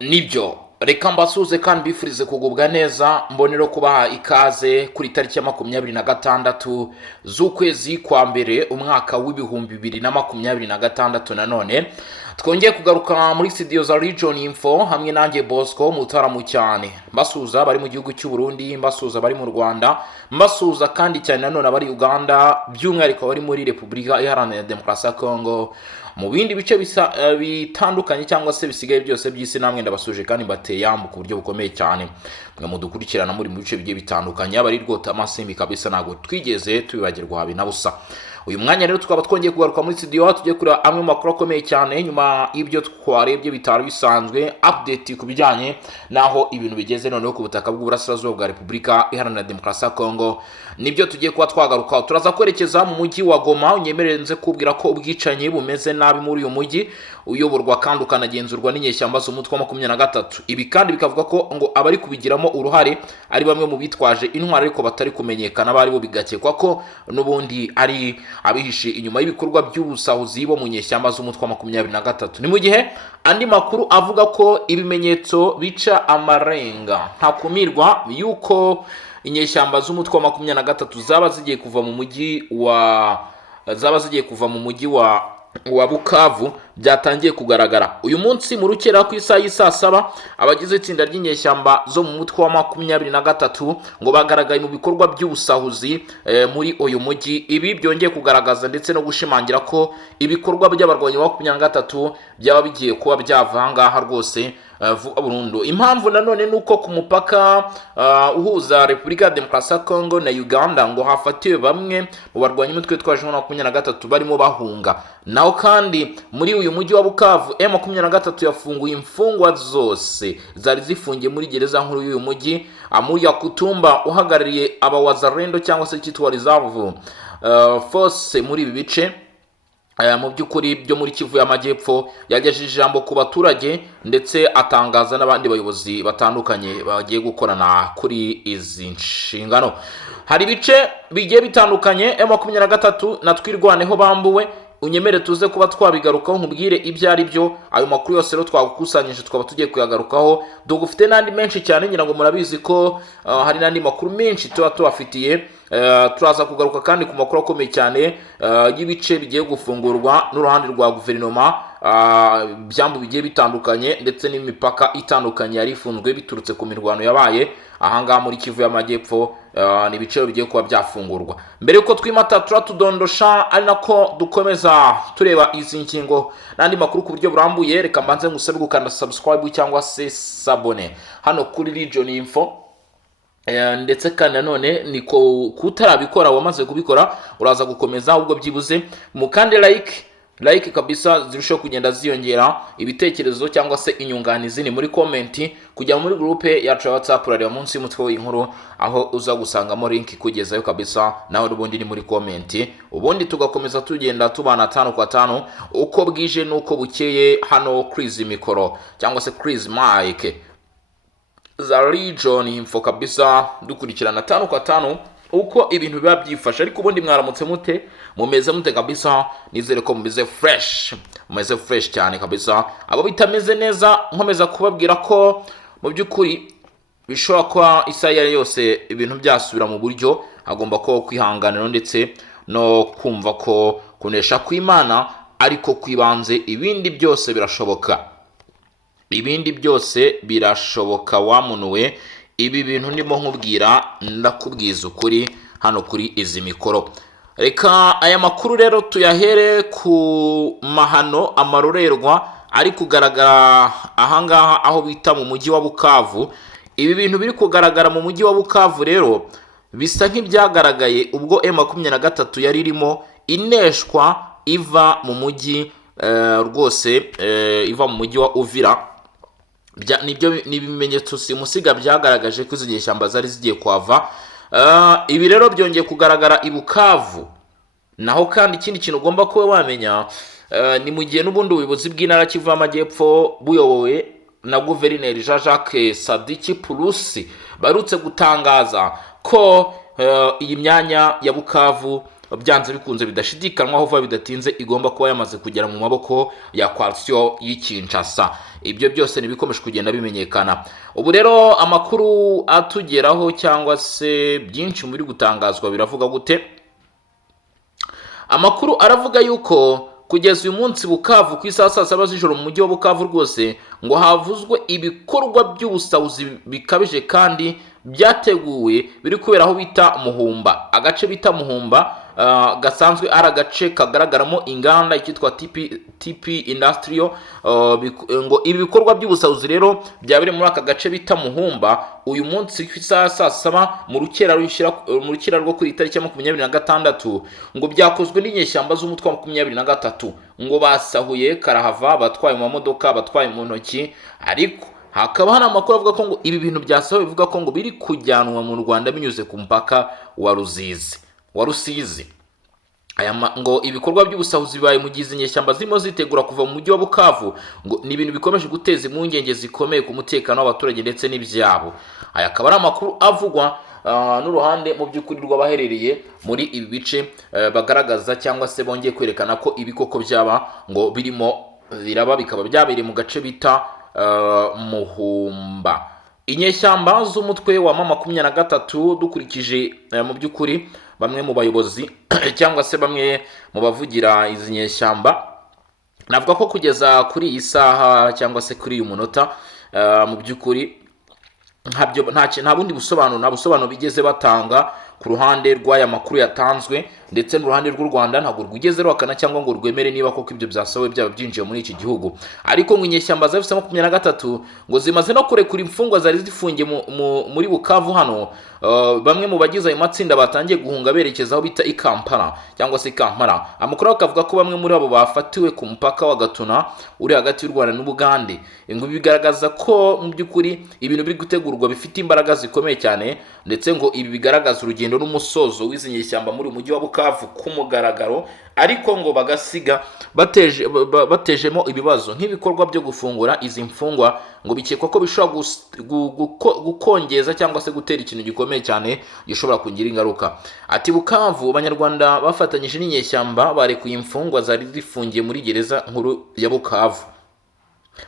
nibyo reka mbasuze kandi bifurize kugubwa neza mbonero kubaha ikaze kuri tariki ya 26 z'ukwezi kwa mbere umwaka w'ibihumbi 2026 nanone twongeye kugaruka muri studio za Region Info hamwe nanjye Bosco mutaramu cyane mbasuza bari mu gihugu cy'u Burundi, mbasuza bari mu Rwanda, mbasuza kandi cyane nanone bari Uganda, by'umwihariko bari muri Repubulika Iharanira Demokarasi ya Congo, mu bindi bice bitandukanye cyangwa se bisigaye byose by'isi, namwe ndabasuje kandi bateye yambu ku buryo bukomeye cyane. Mwe mudukurikirana muri mu bice bigiye bitandukanye, abari rwota amasimbi kabisa ntago twigeze tubibagirwa habe na busa. Uyu mwanya rero tukaba twongeye kugaruka muri studio tujye kureba amwe mu makuru akomeye cyane nyuma y'ibyo twarebye bitari bisanzwe, update ku bijyanye naho ibintu bigeze noneho ku butaka bw'uburasirazuba bwa Repubulika Iharanira Demokarasi ya Congo. Nibyo tugiye kuba twagaruka, turaza kwerekeza mu mujyi wa Goma. Unyemerere nze kubwira ko ubwicanyi bumeze nabi muri uyu mujyi uyoborwa kandi ukanagenzurwa n'inyeshyamba z'umutwe wa 23. Ibi kandi bikavuga ko ngo abari kubigiramo uruhare ari bamwe mu bitwaje intwaro ariko batari kumenyekana, bari bo bigakekwa ko n'ubundi ari abihishe inyuma y'ibikorwa by'ubusahuzi bo mu nyeshyamba z'umutwe wa 23. Ni mu gihe andi makuru avuga ko ibimenyetso bica amarenga ntakumirwa yuko inyeshyamba z'umutwe wa 23 zaba zigiye kuva mu mujyi wa Bukavu byatangiye kugaragara. Uyu munsi mu rukera ku isaha y'isa 7 abagize itsinda ry'inyeshyamba zo mu mutwe wa 23 ngo bagaragaye mu bikorwa by'ubusahuzi muri uyu mujyi. Ibi byongeye kugaragaza ndetse no gushimangira ko ibikorwa by'abarwanyi ba 23 byaba bigiye kuba byavangaha rwose vuba burundu. Impamvu nanone nuko ku mupaka uhuza Repubulika ya Demokarasi ya Congo na Uganda ngo hafatiwe bamwe mu barwanyi umutwe twaje 23 barimo bahunga. Naho kandi muri uyu mujyi wa Bukavu M23 yafunguye imfungwa zose zari zifungiye muri gereza nkuru y'uyu mujyi. Amuya Kutumba uhagarariye abawazarendo cyangwa se cyitwa Reserve force muri ibi bice mu by'ukuri byo muri Kivu y'Amajyepfo yagejeje ijambo ku baturage ndetse atangaza n'abandi bayobozi batandukanye bagiye gukorana kuri izi nshingano. Hari ibice bigiye bitandukanye M23 natwirwaneho bambuwe. Unyemere tuze kuba twabigarukaho nkubwire ibyo ari byo. Ayo makuru yose rero twagukusanyije twaba tugiye kuyagarukaho. Dugufite nandi menshi cyane ngira ngo murabizi ko hari nandi makuru menshi tuba tubafitiye. Turaza kugaruka kandi ku makuru akomeye cyane y'ibice bigiye gufungurwa n'uruhande rwa guverinoma, byambu bigiye bitandukanye ndetse n'imipaka itandukanye yari ifunzwe biturutse ku mirwano yabaye ahangaha muri Kivu y'Amajyepfo. Ni ibice bigiye kuba byafungurwa. Mbere yuko twimata turatudondosha ari nako dukomeza tureba izi ngingo nandi makuru ku buryo burambuye, reka mbanze ngusabe gukanda subscribe cyangwa se sabone hano kuri Region Info. Ndetse kandi nanone niko kutarabikora wamaze kubikora uraza gukomeza ahubwo byibuze mukande like kabisa zirushaho kugenda ziyongera ibitekerezo cyangwa se inyunganizi ni muri comment kujya muri groupe yacu ya WhatsApp urareba munsi y'umutwe w'inkuru aho uza gusangamo link kugezayo kabisa, naho ubundi ni muri comment, ubundi tugakomeza tugenda tubana 5 kwa 5 uko bwije nuko bukeye hano Chris Mikoro cyangwa se Chris Mike za Region Info kabisa dukurikirana 5 kwa 5 uko ibintu biba byifasha. Ariko ubundi mwaramutse mute, mumeze mute kabisa? Nizere ko mumeze fresh cyane kabisa. Abo bitameze neza nkomeza kubabwira ko mu by'ukuri bishobora kwa isaya yose ibintu byasubira mu buryo, agomba ko kwihanganira ndetse no kumva ko kunesha kw'Imana ariko kwibanze ibindi byose birashoboka. Ibindi byose birashoboka wamunuwe. Ibi bintu ndimo nkubwira ndakubwiza ukuri hano kuri izi mikoro. Reka aya makuru rero tuyahere ku mahano amarorerwa ari kugaragara ahangaha aho bita mu mujyi wa Bukavu. Ibi bintu biri kugaragara mu mujyi wa Bukavu rero bisa nk'ibyagaragaye ubwo M23 yari irimo ineshwa iva mu mujyi rwose iva mu mujyi wa Uvira. Nibyo nibimenyetso simusiga byagaragaje ko izi nyeshyamba zari zigiye kwava. Ibi rero byongeye kugaragara i Bukavu. Naho kandi ikindi kintu ugomba kuba wamenya ni mu gihe n'ubundi ubuyobozi bw'intara Kivu y'Amajyepfo buyobowe na Guverineri Jean-Jacques Sadiki Purusi barutse gutangaza ko iyi myanya ya Bukavu byanze bikunze bidashidikanywaho vuba bidatinze igomba kuba yamaze kugera mu maboko ya coalition y'Kinshasa. Ibyo byose nibikomeje kugenda bimenyekana. Ubu rero amakuru atugeraho cyangwa se byinshi muri gutangazwa biravuga gute? Amakuru aravuga yuko kugeza uyu munsi Bukavu ku isaha 7 z'ijoro mu mujyi wa Bukavu rwose ngo havuzwe ibikorwa by'ubusahuzi bikabije kandi byateguwe biri kubera aho bita Muhumba. Agace bita Muhumba gasanzwe ari agace kagaragaramo inganda ikitwa TP Industrial. Ngo ibi bikorwa by'ubusahuzi rero byabere muri aka gace bita Muhumba uyu munsi ku isaha 7 mu rukera rwo kuri itariki ya 26 ngo byakozwe n'inyeshyamba z'umutwe wa 23 ngo basahuye karahava batwaye mu mamodoka batwaye mu ntoki. Ariko hakaba hari amakuru avuga ko ngo ibi bintu byasahuye bivuga ko ngo biri kujyanwa mu Rwanda binyuze ku mpaka wa Rusizi. Ngo ibikorwa by'ubusahuzi bibaye mu gihe inyeshyamba zirimo zitegura kuva mu mujyi wa Bukavu ngo ni ibintu bikomeje guteza impungenge zikomeye ku mutekano w'abaturage ndetse n'ibyabo. Aya akaba ari amakuru avugwa n'uruhande mu by'ukuri rw'abaherereye muri ibi bice bagaragaza cyangwa se bongeye kwerekana ko ibikoko byaba ngo birimo biraba bikaba byabereye mu gace bita Muhumba. Inyeshyamba z'umutwe wa M23 dukurikije mu by'ukuri bamwe mu bayobozi cyangwa se bamwe mu bavugira izi nyeshyamba navuga ko kugeza kuri iyi saha cyangwa se kuri uyu munota mu by'ukuri nta bundi busobanuro bigeze batanga ku ruhande rw'aya makuru yatanzwe ndetse n'uruhande rw'u Rwanda ntabwo rwigeze ruhakana cyangwa ngo rwemere niba koko ibyo byasawe byaba byinjiye muri iki gihugu. Ariko ngo inyeshyamba za M23 ngo zimaze no kurekura imfungwa zari zifungiye muri Bukavu hano. Bamwe mu bagize ayo matsinda batangiye guhunga berekeza aho bita Kampala cyangwa se Kampala. Amakuru akavuga ko bamwe muri abo bafatiwe ku mupaka wa Gatuna uri hagati y'u Rwanda n'Ubugande. Ngo bigaragaza ko mu by'ukuri ibintu biri gutegurwa bifite imbaraga zikomeye cyane ndetse ngo ibi bigaragaza urugendo n'umusozo w'izi nyeshyamba muri mujyi wa Bukavu ku mugaragaro. Ariko ngo bagasiga batejemo ibibazo nk'ibikorwa byo gufungura izi mfungwa ngo bikekwa ko bishobora gukongeza cyangwa se gutera ikintu gikomeye cyane gishobora kugira ingaruka. Ati Bukavu abanyarwanda bafatanyije n'inyeshyamba barekuye imfungwa zari zifungiye muri gereza nkuru ya Bukavu.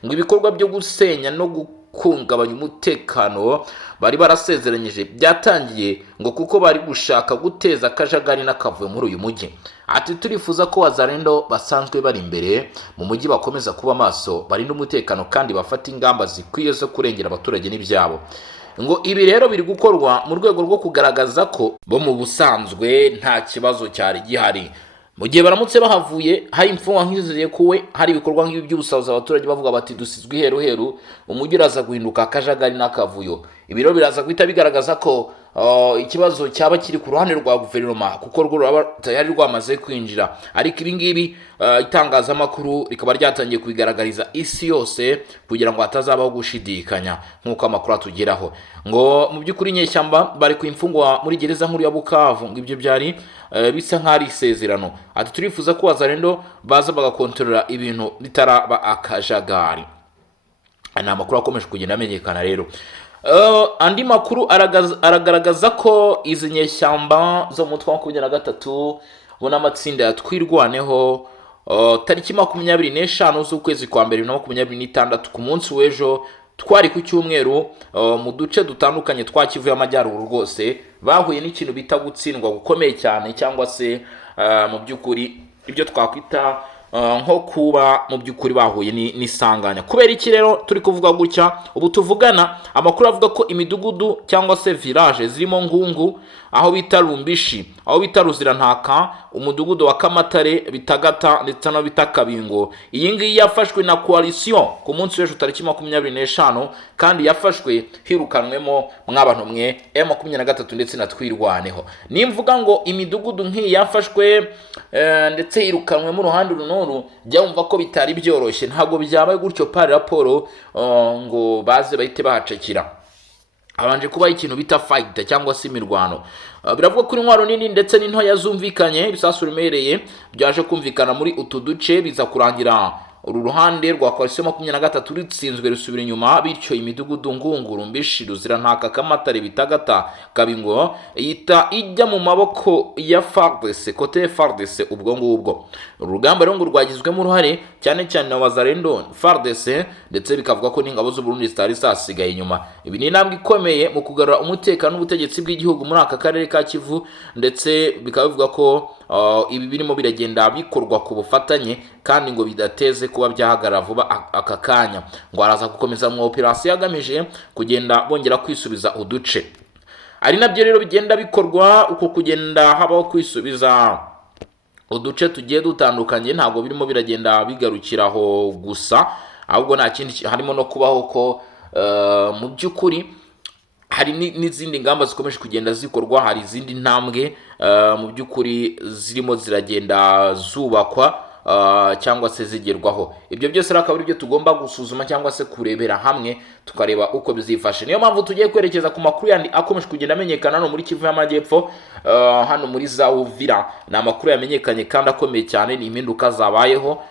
Ngo ibikorwa byo gusenya no guhungabanya umutekano bari barasezeranyije byatangiye ngo kuko bari gushaka guteza akajagari n'akavuyo muri uyu mujyi. Ati turifuza ko Wazalendo basanzwe bari imbere mu mujyi bakomeza kuba maso barinda umutekano kandi bafata ingamba zikwiye zo kurengera abaturage n'ibyabo. Ngo ibi rero biri gukorwa mu rwego rwo kugaragaza ko bo mu busanzwe nta kibazo cyari gihari. Mu gihe baramutse bahavuye hari imfungwa nk'iziye kuwe hari ibikorwa nk'ibi by'ubusahuzi abaturage bavuga bati dusizwe iheruheru umujyi uraza guhinduka akajagari n'akavuyo. Ibi rero biraza guhita bigaragaza ko ikibazo cyaba kiri ku ruhande rwa guverinoma kuko rwo yari rwamaze kwinjira. Ariko ibi ngibi itangazamakuru rikaba ryatangiye kubigaragariza isi yose kugira ngo hatazabaho gushidikanya nk'uko amakuru atugeraho. Ngo mu by'ukuri nyeshyamba bari ku imfungwa muri gereza nkuru ya Bukavu ngo ibyo byari bisa nk'ari isezerano. Ati turifuza ko Wazalendo baza bagakontorora ibintu bitaraba akajagari. Ana amakuru akomeje kugenda amenyekana rero. Andi makuru aragaragaza ko izi nyeshyamba zo mu mutwe wa 23 bona amatsinda yatwirwaneho tariki 25 z'ukwezi kwa mbere 2026 ku munsi w'ejo twari ku cyumweru mu duce dutandukanye twa Kivu y'Amajyaruguru rwose bahuye n'ikintu bita gutsindwa gukomeye cyane cyangwa se mu by'ukuri ibyo twakwita nko kuba mu by'ukuri bahuye n'isanganya. Kubera iki rero turi kuvuga gutya ubu tuvugana amakuru avuga ko imidugudu cyangwa se village zirimo Ngungu aho bita Rumbishi aho bita Ruzirantaka umudugudu wa Kamatare bitagata ndetse no bita Kabingo iyi ngiyi yafashwe na coalition ku munsi w'ejo tariki 25 kandi yafashwe hirukanwemo mw'abantu mwe M23 ndetse na twirwaneho. Nimvuga ngo imidugudu nk'iyi yafashwe ndetse hirukanwe mu ruhande runuru jya umva ko bitari byoroshye ntago byabaye gutyo pari raporo ngo baze bahite bahacakira. Abanje kuba ikintu bita fight cyangwa se imirwano. Biravuga kuri intwaro nini ndetse n'into yazumvikanye bisasu rimereye byaje kumvikana muri utu duce biza kurangira uru ruhande rwa koalisiyo 23 rutsinzwe rusubira inyuma, bityo imidugudu Ngunguru, Mbishi, Ruzirantaka, Kamatare, Bitagata, Kabingo ihita ijya mu maboko ya FARDC, kote FARDC. Ubwo ngubwo urugamba rero ngo rwagizwemo uruhare cyane cyane na Wazalendo, FARDC, ndetse bikavuga ko n'ingabo z'u Burundi zitari zasigaye inyuma. Ibi ni intambwe ikomeye mu kugarura umutekano n'ubutegetsi bw'igihugu muri aka karere ka Kivu, ndetse bikaba bivuga ko ibi birimo biragenda bikorwa ku bufatanye kandi ngo bidateze kuba byahagarara vuba aka kanya, ngo araza gukomeza mu operasiyo agamije kugenda bongera kwisubiza uduce. Ari nabyo rero bigenda bikorwa uko kugenda habaho kwisubiza uduce tugiye dutandukanye, ntabwo birimo biragenda bigarukiraho gusa, ahubwo nta kindi harimo no kubaho ko mu by'ukuri hari n'izindi ngamba zikomeje kugenda zikorwa, hari izindi ntambwe mu by'ukuri zirimo ziragenda zubakwa cyangwa se zigerwaho. Ibyo byose akaba ari byo tugomba gusuzuma cyangwa se kurebera hamwe tukareba uko bizifashe. Niyo mpamvu tugiye kwerekeza ku makuru yandi akomeje kugenda amenyekana no muri Kivu y'Amajyepfo, hano muri za Uvira. Ni amakuru yamenyekanye kandi akomeye cyane, ni impinduka zabayeho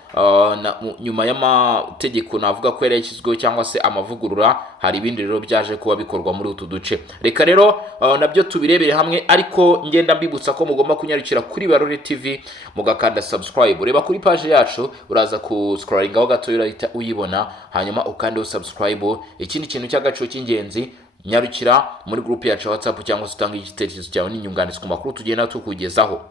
nyuma y'amategeko navuga ko yarashyizweho cyangwa se amavugurura. Hari ibindi rero byaje kuba bikorwa muri utu duce. Reka rero nabyo tubirebere hamwe, ariko ngenda mbibutsa ko mugomba kunyarukira kuri Barore TV mugakanda subscribe. Reba kuri page yacu uraza ku scrollingaho gato urahita uyibona, hanyuma ukandeho subscribe. Ikindi kintu cy'agaciro cy'ingenzi, nyarukira muri group yacu WhatsApp cyangwa se utanga igitekerezo cyawe n'inyunganizi ku makuru tugenda tukugezaho.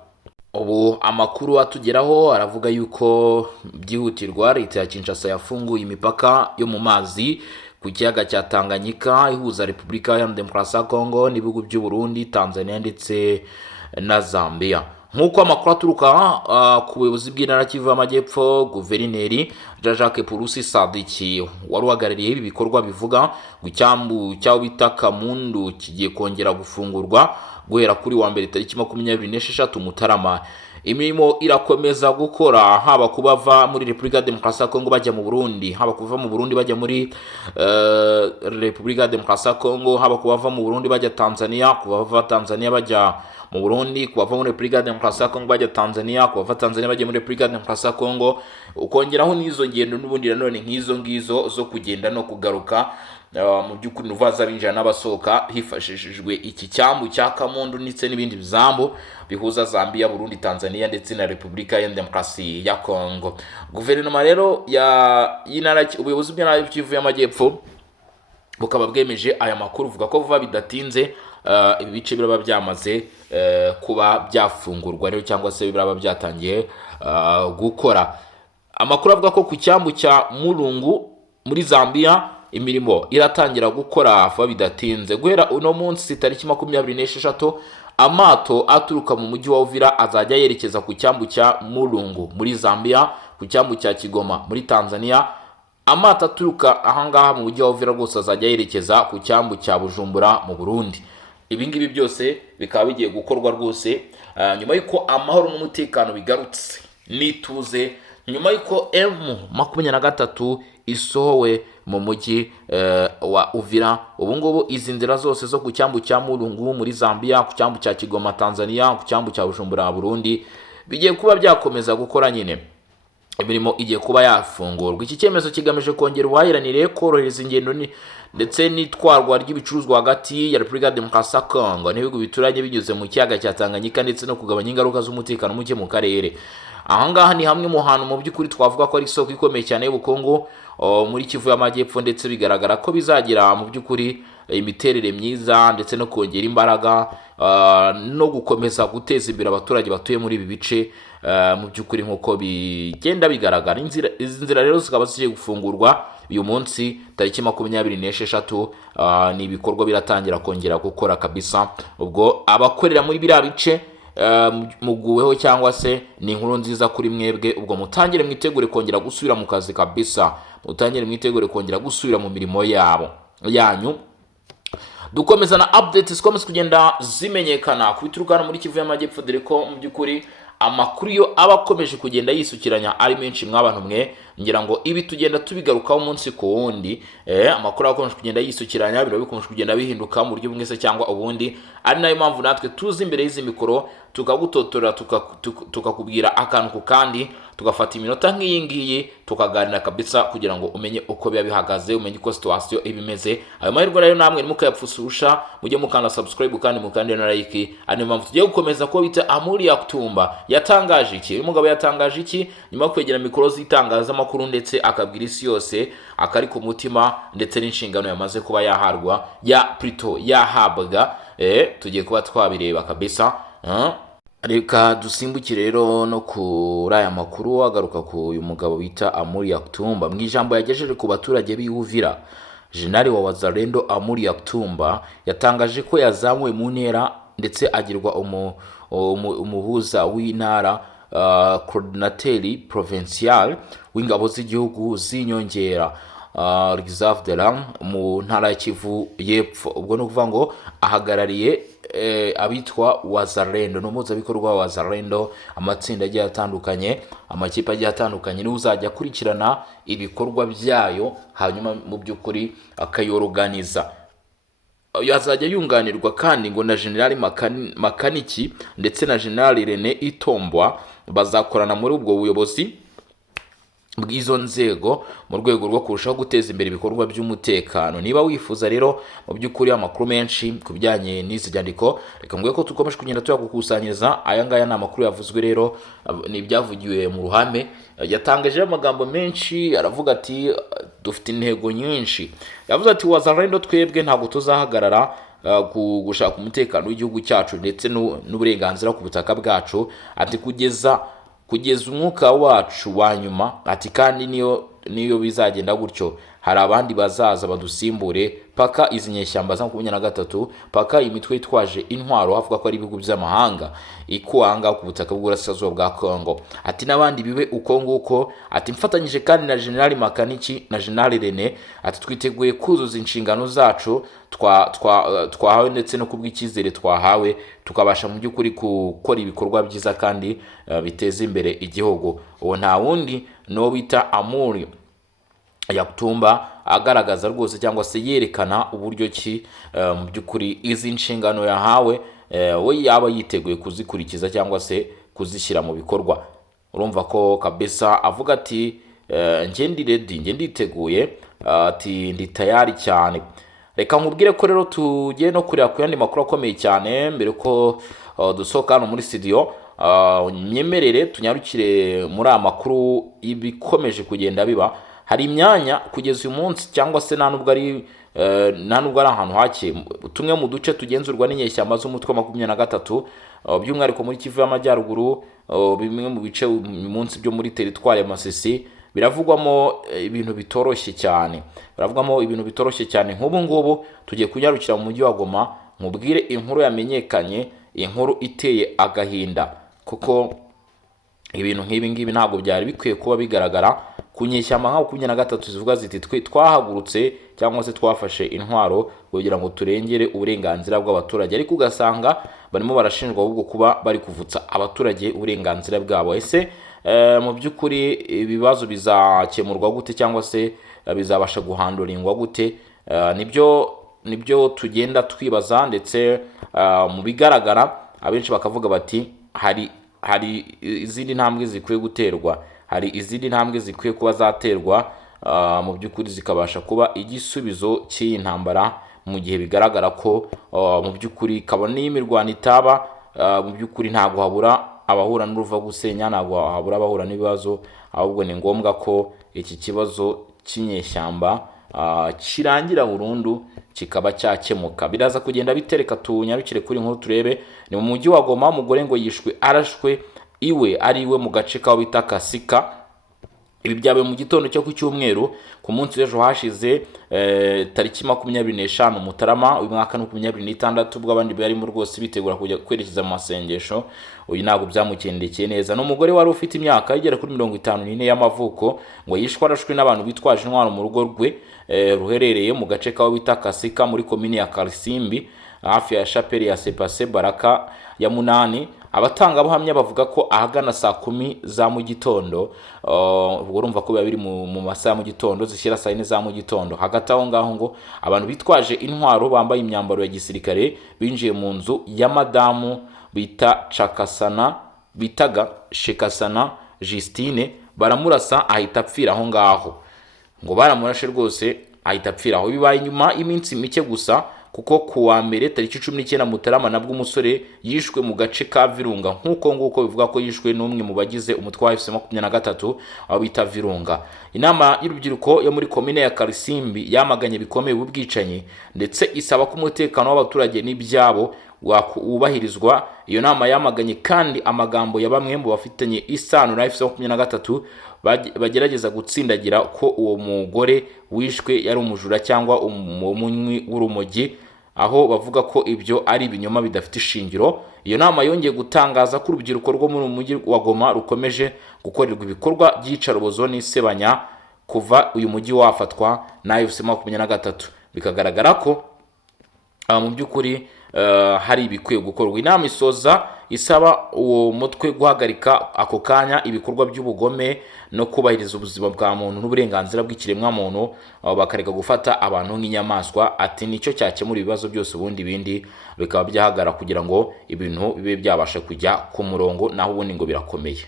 Ubu amakuru atugeraho aravuga yuko byihutirwa leta ya Kinshasa yafunguye imipaka yo mu mazi ku kiyaga cya Tanganyika ihuza Repubulika ya Demokarasi ya Kongo n'ibihugu by'u Burundi, Tanzania ndetse na Zambia. Nk'uko amakuru aturuka ku buyobozi bw'intara Kivu y'Amajyepfo, Guverineri Jacques Purusi Sadiki wari uhagarariye ibi bikorwa bivuga ngo icyambu cyaho bita Kamundu kigiye kongera gufungurwa guhera kuri wa mbere tariki 26 Mutarama. Imirimo irakomeza gukora, haba kubava muri Repubulika ya Demokarasi ya Kongo bajya mu Burundi, haba kuva mu Burundi bajya muri Repubulika ya Demokarasi ya Kongo, haba kubava mu Burundi bajya Tanzania, kubava Tanzania bajya mu Burundi, kubava muri Repubulika ya Demokarasi ya Kongo bajya Tanzania, kubava Tanzania bajya muri Repubulika ya Demokarasi ya Kongo, ukongeraho n'izo ngendo n'ubundi nanone nk'izo ngizo zo kugenda no kugaruka mu by'ukuri nuvaza binjira n'abasohoka hifashishijwe iki cyambu cya Kamundu ndetse n'ibindi bizambu bihuza Zambia, Burundi, Tanzania ndetse na Repubulika ya Demokarasi ya Kongo. Guverinoma rero ubuyobozi bw'intara Kivu y'Amajyepfo bukaba bwemeje aya makuru, vuga ko vuba bidatinze ibi bice biraba byamaze kuba byafungurwa rero cyangwa se biraba byatangiye gukora. Amakuru avuga ko ku cyambu cya Mulungu muri Zambia imirimo iratangira gukora vuba bidatinze. Guhera uno munsi tariki 26 amato aturuka mu mujyi wa Uvira azajya yerekeza ku cyambu cya Mulungu muri Zambia, ku cyambu cya Kigoma muri Tanzania. Amato aturuka ahangaha mu mujyi wa Uvira rwose azajya yerekeza ku cyambu cya Bujumbura mu Burundi. Ibi ngibi byose bikaba bigiye gukorwa rwose nyuma y'uko amahoro n'umutekano bigarutse n'ituze, nyuma y'uko M23 isohowe mu mujyi wa Uvira. Ubu ngubu izi nzira zose zo ku cyambu cya Mulungu muri Zambia, ku cyambu cya Kigoma Tanzania, ku cyambu cya Bujumbura Burundi bigiye kuba byakomeza gukora nyine, imirimo igiye kuba yafungurwa. Iki cyemezo kigamije kongera ubuhahiranire, korohereza ingendo ndetse n'itwarwa ry'ibicuruzwa hagati ya Repubulika ya Demokarasi ya Kongo n'ibihugu bituranye binyuze mu kiyaga cya Tanganyika, ndetse no kugabanya ingaruka z'umutekano muke mu karere. Ahangaha ni hamwe mu hantu mu by'ukuri twavuga ko ari isoko ikomeye cyane y'ubukungu muri Kivu y'Amajyepfo, ndetse bigaragara ko bizagira mu by'ukuri imiterere myiza ndetse no kongera imbaraga no gukomeza guteza imbere abaturage batuye muri ibi bice mu by'ukuri nk'uko bigenda bigaragara. Izi nzira rero zikaba zigiye gufungurwa uyu munsi tariki 26. Ni ibikorwa biratangira kongera gukora kabisa. Ubwo abakorera muri biriya bice muguweho cyangwa se ni inkuru nziza kuri mwebwe. Ubwo mutangire mwitegure kongera gusubira mu kazi kabisa, mutangire mwitegure kongera gusubira mu mirimo yanyu. Dukomeza na updates zikomeza kugenda zimenyekana ku bituruka muri Kivu y'Amajyepfo, dore ko mu by'ukuri amakuru yo aba akomeje kugenda yisukiranya ari menshi mw'abantu mwe. Ngira ngo ibi tugenda tubigarukaho umunsi ku wundi, amakuru akomeje kugenda yisukiranya, biro bikomeje kugenda bihinduka mu buryo bumwe se cyangwa ubundi. Ari nayo mpamvu natwe tuzi imbere y'izi mikoro tukagutotora tukakubwira akantu ku kandi, tugafata iminota nk'iyi ngiyi tukaganira kabisa kugira ngo umenye uko biba bihagaze, umenye uko situation ibimeze. Ayo mahirwe rero namwe nimukayapfusurusha, mujye mukanda subscribe kandi mukande na like. Ani mpamvu tugiye gukomeza ko bita Amuri Yakutumba yatangaje iki. Uyu mugabo yatangaje iki nyuma yo kwegera mikoro z'itangazamakuru ndetse akabwira isi yose akari ku mutima ndetse n'inshingano yamaze kuba yahabwa yahabwa. Tugiye kuba twabireba kabisa. Reka dusimbukire rero no kuri aya makuru agaruka ku uyu mugabo bita Amuri Yakutumba. Mu ijambo yagejeje ku baturage b'Uvira, Jenerali wa Wazalendo Amuri Yakutumba yatangaje ko yazamuwe mu ntera ndetse agirwa umuhuza w'intara, coordinateur provincial w'ingabo z'igihugu z'inyongera, Reserve de l'Arme mu ntara ya Kivu y'Epfo. Ubwo no kuvuga ngo ahagarariye abitwa Wazalendo, n'umuhuzabikorwa wa Wazalendo, amatsinda agiye atandukanye, amakipe agiye atandukanye, ni uzajya akurikirana ibikorwa byayo hanyuma mu by'ukuri akayorganiza. Yazajya yunganirwa kandi ngo na General Makaniki ndetse na General René Itombwa bazakorana muri ubwo buyobozi bw'izo nzego mu rwego rwo kurushaho guteza imbere ibikorwa by'umutekano. Niba wifuza rero mu by'ukuri amakuru menshi ku bijyanye n'izi nyandiko, reka mbwe ko tukomeje kugenda tuyagukusanyiriza. Aya ngaya ni amakuru yavuzwe rero, ni ibyavugiwe mu ruhame. Yatangaje amagambo menshi, aravuga ati dufite intego nyinshi. Yavuze ati Wazalendo twebwe ntabwo tuzahagarara gushaka umutekano w'igihugu cyacu ndetse n'uburenganzira ku butaka bwacu, ati kugeza umwuka wacu wa nyuma. Ati kandi niyo bizagenda gutyo hari abandi bazaza badusimbure paka izi nyeshyamba za 23, paka imitwe itwaje intwaro havuga ko ari ibihugu by'amahanga ikuanga ku butaka bw'Uburasirazuba bwa Kongo. Ati nabandi bibe uko nguko. Ati mfatanyije kandi na General Makaniki na General René, ati twiteguye kuzuza inshingano zacu twahawe ndetse no kubw'icyizere twahawe, tukabasha mu by'ukuri gukora ibikorwa byiza kandi biteza imbere igihugu. Uwo nta wundi no bita Amuri Yakutumba, agaragaza rwose cyangwa se yerekana uburyo ki mu by'ukuri izi nshingano yahawe we yaba yiteguye kuzikurikiza cyangwa se kuzishyira mu bikorwa. Urumva ko kabisa avuga ati nge ndi ready, nge nditeguye, ati ndi tayari cyane. Reka nkubwire ko rero tugiye no kureba ku yandi makuru akomeye cyane mbere ko dusohoka hano muri studio. Nyemerere tunyarukire muri aya makuru ibikomeje kugenda biba. Hari imyanya kugeza uyu munsi cyangwa se nta nubwo ari ahantu hake, tumwe mu duce tugenzurwa n'inyeshyamba z'umutwe wa 23 by'umwihariko muri Kivu y'Amajyaruguru, bimwe mu bice uyu munsi byo muri teritwari ya Masisi biravugwamo ibintu bitoroshye cyane. Nk'ubu ngubu tugiye kunyarukira mu mujyi wa Goma, nkubwire inkuru yamenyekanye, inkuru iteye agahinda, kuko ibintu nk'ibi ngibi ntabwo byari bikwiye kuba bigaragara ku nyeshyamba nka 23 zivuga ziti twahagurutse cyangwa se twafashe intwaro kugira ngo turengere uburenganzira bw'abaturage, ariko ugasanga barimo barashinjwa ahubwo kuba bari kuvutsa abaturage uburenganzira bwabo. Ese mu by'ukuri ibibazo bizakemurwa gute cyangwa se bizabasha guhanduringwa gute? Nibyo tugenda twibaza, ndetse mu bigaragara abenshi bakavuga bati hari izindi ntambwe zikwiye guterwa, hari izindi ntambwe zikwiye kuba zaterwa mu by'ukuri zikabasha kuba igisubizo cy'iyi ntambara, mu gihe bigaragara ko mu by'ukuri kabone n'imirwano itaba, mu by'ukuri ntabwo habura abahura n'uruva gusenya, ntabwo habura abahura n'ibibazo, ahubwo ni ngombwa ko iki kibazo cy'inyeshyamba kirangira burundu kikaba cyakemuka. Biraza kugenda bitereka tunyarukire kuri nkuru turebe. Ni mu mujyi wa Goma, umugore ngo yishwe arashwe iwe mu gace kaho bita Kasika. Ibi byabaye mu gitondo cyo ku cyumweru ku munsi w'ejo hashize tariki 25 Mutarama uyu mwaka 2026, ubwo abandi barimo rwose bitegura kujya kwerekeza mu masengesho. Uyu ntabwo byamukendekeye neza. No mugore wari ufite imyaka igera kuri 54 y'amavuko ngo yishwe arashwe n'abantu bitwaje intwaro mu rugo rwe ruherereye mu gace kaho bita Kasika muri komini ya Karisimbi hafi ya chapelle ya Sepase Baraka ya Munani. Abatangabuhamya bavuga ko ahagana saa 10 za mu gitondo, ubwo urumva ko biba biri mu masaha mu gitondo zishyira saa 4 za mu gitondo, hagati aho ngaho ngo abantu bitwaje intwaro bambaye imyambaro ya gisirikare binjiye mu nzu ya madamu bitaga Shekasana Justine baramurasa ahita apfira aho ngaho, ngo baramurashe rwose ahita apfira aho. Bibaye nyuma y'iminsi mike gusa, kuko ku wa mbere tariki 19 Mutarama nabwo umusore yishwe mu gace ka Virunga, nk'uko nguko bivuga ko yishwe n'umwe mu bagize umutwe wa FC23 aho bita Virunga. Inama y'urubyiruko yo muri komine ya Karisimbi yamaganye bikomeye ubwicanyi ndetse isaba ko umutekano w'abaturage n'ibyabo wubahirizwa. Iyo nama yamaganye kandi amagambo ya bamwe mu bafitanye isano na FC23 bagerageza gutsindagira ko uwo mugore wishwe yari umujura cyangwa umunywi w'urumogi, aho bavuga ko ibyo ari ibinyoma bidafite ishingiro. Iyo nama yongeye gutangaza ko urubyiruko rwo mu mujyi wa Goma rukomeje gukorerwa ibikorwa by'iyicarubozo n'isebanya kuva uyu mujyi wafatwa na FC23, bikagaragara ko mu by'ukuri hari ibikwiye gukorwa. Inama isoza isaba uwo mutwe guhagarika ako kanya ibikorwa by'ubugome no kubahiriza ubuzima bwa muntu n'uburenganzira bw'ikiremwa muntu, bakareka gufata abantu nk'inyamaswa. Ati nicyo cyakemura ibibazo byose, ubundi bindi bikaba byahagara kugira ngo ibintu bibe byabasha kujya ku murongo, naho ubundi ngo birakomeye.